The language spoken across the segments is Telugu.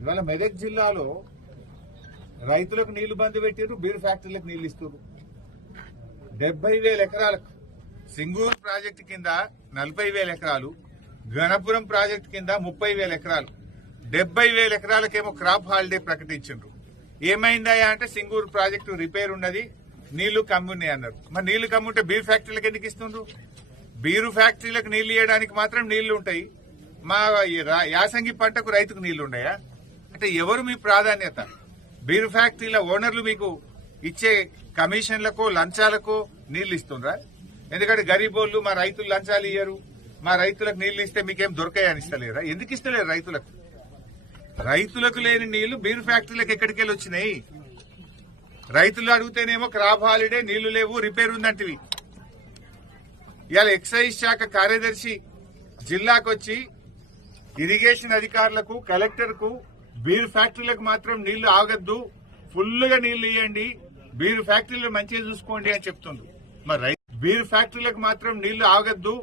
ఇవాళ మెదక్ జిల్లాలో రైతులకు నీళ్లు బంద్ పెట్టారు, బీర్ ఫ్యాక్టరీలకు నీళ్లు ఇస్తారు. 70,000 ఎకరాలకు సింగూరు ప్రాజెక్టు కింద 40,000 ఎకరాలు, గణపురం ప్రాజెక్టు కింద 30,000 ఎకరాలు, 70,000 ఎకరాలకేమో క్రాప్ హాలిడే ప్రకటించారు. ఏమైందా అంటే సింగూరు ప్రాజెక్టు రిపేర్ ఉన్నది, నీళ్లు కమ్మున్నాయి అన్నారు. మరి నీళ్లు కమ్ముంటే బీర్ ఫ్యాక్టరీలకు ఎందుకు ఇస్తుండ్రు? బీరు ఫ్యాక్టరీలకు నీళ్లు ఇవ్వడానికి మాత్రం నీళ్లు ఉంటాయి, మా యాసంగి పంటకు రైతుకు నీళ్లు ఉన్నాయా? అంటే ఎవరు మీ ప్రాధాన్యత? బీరు ఫ్యాక్టరీల ఓనర్లు మీకు ఇచ్చే కమిషన్లకు లంచాలకు నీళ్లు ఇస్తుండ్రా? ఎందుకంటే గరీబోళ్లు మా రైతులు లంచాలు ఇయ్యరు, మా రైతులకు నీళ్లు ఇస్తే మీకేం దొరకాయని ఇస్తలేరా? ఎందుకు ఇస్తలేరు రైతులకు? రైతులకు లేని నీళ్లు బీరు ఫ్యాక్టరీలకు ఎక్కడికెళ్ళి వచ్చినాయి? రైతులు అడిగితేనేమో క్రాప్ హాలిడే, నీళ్లు లేవు, రిపేర్ ఉందంటివి. ఇవాళ ఎక్సైజ్ శాఖ కార్యదర్శి జిల్లాకొచ్చి ఇరిగేషన్ అధికారులకు, కలెక్టర్ కు బీర్ ఫ్యాక్టరీలకు మాత్రం నీళ్లు ఆగద్దు, ఫుల్గా నీళ్లు ఇవ్వండి, బీర్ ఫ్యాక్టరీలు మంచిగా చూసుకోండి అని చెప్తుంది. మరి బీర్ ఫ్యాక్టరీలకు మాత్రం నీళ్లు ఆగద్దు,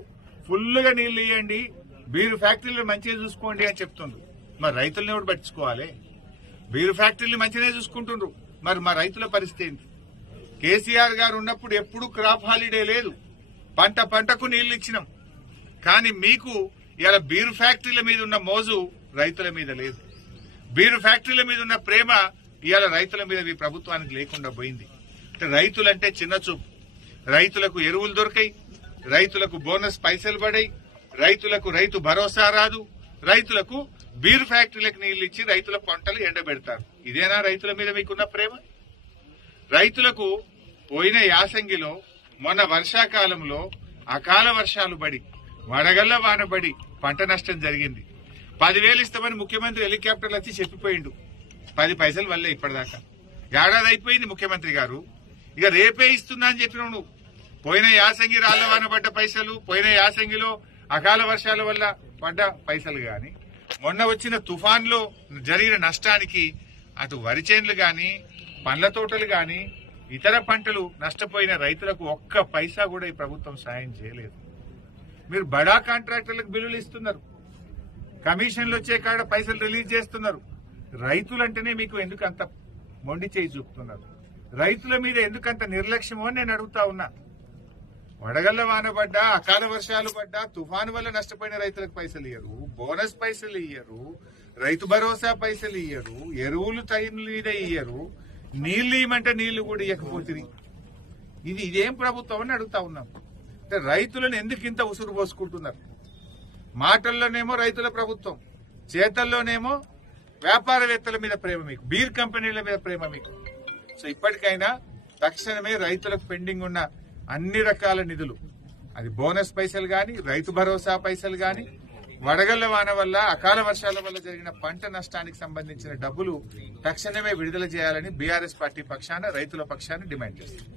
ఫుల్గా నీళ్లు ఇవ్వండి, బీర్ ఫ్యాక్టరీలు మంచిగా చూసుకోండి అని చెప్తుంది. మరి రైతులను ఎవరు పట్టించుకోవాలి? బీర్ ఫ్యాక్టరీలు మంచిగానే చూసుకుంటుండ్రు, మరి మా రైతుల పరిస్థితి ఏంటి? కేసీఆర్ గారు ఉన్నప్పుడు ఎప్పుడు క్రాప్ హాలిడే లేదు, పంటకు నీళ్లు ఇచ్చినాం. కానీ మీకు ఇలా బీరు ఫ్యాక్టరీల మీద ఉన్న మోజు రైతుల మీద లేదు, బీరు ఫ్యాక్టరీల మీద ఉన్న ప్రేమ ఇవాళ రైతుల మీద మీ ప్రభుత్వానికి లేకుండా పోయింది. రైతులంటే చిన్న చూపు. రైతులకు ఎరువులు దొరికాయి, రైతులకు బోనస్ పైసలు పడాయి, రైతులకు రైతు భరోసా రాదు, రైతులకు బీరు ఫ్యాక్టరీలకు నీళ్లు ఇచ్చి రైతుల పంటలు ఎండబెడతారు. ఇదేనా రైతుల మీద మీకున్న ప్రేమ? రైతులకు పోయిన యాసంగిలో, మొన్న వర్షాకాలంలో అకాల వర్షాలు పడి, వడగళ్ల వానబడి పంట నష్టం జరిగింది. 10,000 ఇస్తామని ముఖ్యమంత్రి హెలికాప్టర్లు వచ్చి చెప్పిపోయిండు. 10 పైసలు వల్లే ఇప్పటిదాకా. ఏడాది అయిపోయింది ముఖ్యమంత్రి గారు, ఇక రేపే ఇస్తున్నా అని చెప్పినావు నువ్వు. పోయిన యాసంగి రాళ్ల వాన పడ్డ పైసలు, పోయిన యాసంగిలో అకాల వర్షాల వల్ల పడ్డ పైసలు గాని, మొన్న వచ్చిన తుఫాన్లో జరిగిన నష్టానికి అటు వరి చేన్లు గాని, పండ్ల తోటలు గాని, ఇతర పంటలు నష్టపోయిన రైతులకు ఒక్క పైసా కూడా ఈ ప్రభుత్వం సాయం చేయలేదు. మీరు బడా కాంట్రాక్టర్లకు బిల్లులు ఇస్తున్నారు, కమిషన్లు వచ్చే కాడ పైసలు రిలీజ్ చేస్తున్నారు. రైతులంటేనే మీకు ఎందుకు అంత మొండి చేయి చూపుతున్నారు? రైతుల మీద ఎందుకంత నిర్లక్ష్యమో అని నేను అడుగుతా ఉన్నా. వడగళ్ల వాన పడ్డా, అకాల వర్షాలు పడ్డా, తుఫాను వల్ల నష్టపోయిన రైతులకు పైసలు ఇయ్యరు, బోనస్ పైసలు ఇయ్యరు, రైతు భరోసా పైసలు ఇయ్యరు, ఎరువులు టైం మీద ఇయ్యరు, నీళ్లు ఇవ్వమంటే నీళ్లు కూడా ఇవ్వకపోతుంది. ఇదేం ప్రభుత్వం అని అడుగుతా ఉన్నాం. అంటే రైతులను ఎందుకు ఇంత ఉసురు పోసుకుంటున్నారు? మాటల్లోనేమో రైతుల ప్రభుత్వం, చేతల్లోనేమో వ్యాపారవేత్తల మీద ప్రేమ మీకు, బీర్ కంపెనీల మీద ప్రేమ మీకు. సో ఇప్పటికైనా తక్షణమే రైతులకు పెండింగ్ ఉన్న అన్ని రకాల నిధులు, అది బోనస్ పైసలు గాని, రైతు భరోసా పైసలు గాని, వడగళ్ల వాన వల్ల, అకాల వర్షాల వల్ల జరిగిన పంట నష్టానికి సంబంధించిన డబ్బులు తక్షణమే విడుదల చేయాలని బీఆర్ఎస్ పార్టీ పక్షాన, రైతుల పక్షాన డిమాండ్ చేస్తారు.